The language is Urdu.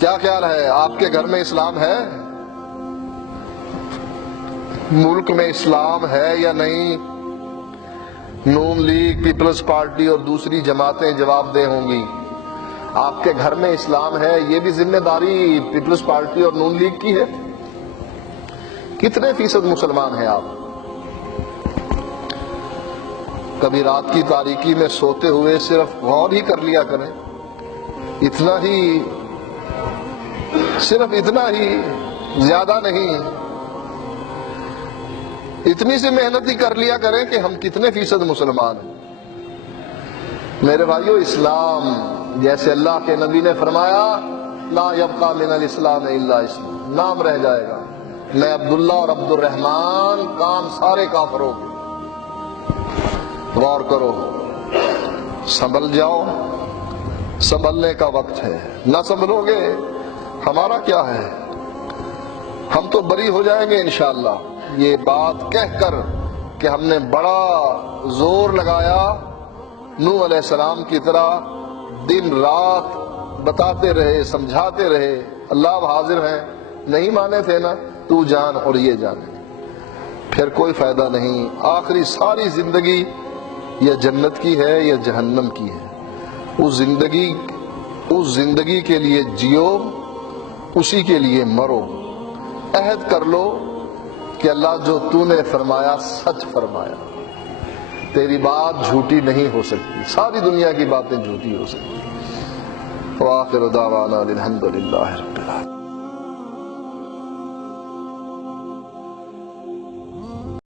کیا خیال ہے، آپ کے گھر میں اسلام ہے؟ ملک میں اسلام ہے یا نہیں؟ نون لیگ، پیپلز پارٹی اور دوسری جماعتیں جواب دہ ہوں گی۔ آپ کے گھر میں اسلام ہے، یہ بھی ذمہ داری پیپلز پارٹی اور نون لیگ کی ہے۔ کتنے فیصد مسلمان ہیں آپ؟ کبھی رات کی تاریکی میں سوتے ہوئے صرف غور ہی کر لیا کریں، اتنا ہی، صرف اتنا ہی، زیادہ نہیں، اتنی سی محنت ہی کر لیا کریں کہ ہم کتنے فیصد مسلمان ہیں۔ میرے بھائیو، اسلام جیسے اللہ کے نبی نے فرمایا لا یبقى من الاسلام الا اسم، نام رہ جائے گا، میں عبداللہ اور عبد الرحمن، کام سارے کافروں کے۔ غور کرو، سنبھل جاؤ، سنبھلنے کا وقت ہے۔ نہ سنبھلو گے ہمارا کیا ہے، ہم تو بری ہو جائیں گے انشاءاللہ۔ یہ بات کہہ کر کہ ہم نے بڑا زور لگایا، نوح علیہ السلام کی طرح دن رات بتاتے رہے، سمجھاتے رہے، اللہ اب حاضر ہیں، نہیں مانے تھے نا، تو جان اور یہ جانے، پھر کوئی فائدہ نہیں۔ آخری ساری زندگی یا جنت کی ہے یا جہنم کی ہے، اس زندگی کے لیے جیو، اسی کے لیے مرو۔ عہد کر لو کہ اللہ جو تو نے فرمایا سچ فرمایا، تیری بات جھوٹی نہیں ہو سکتی، ساری دنیا کی باتیں جھوٹی ہو سکتی۔ وآخر دعوانا الحمد للہ رب العالمین۔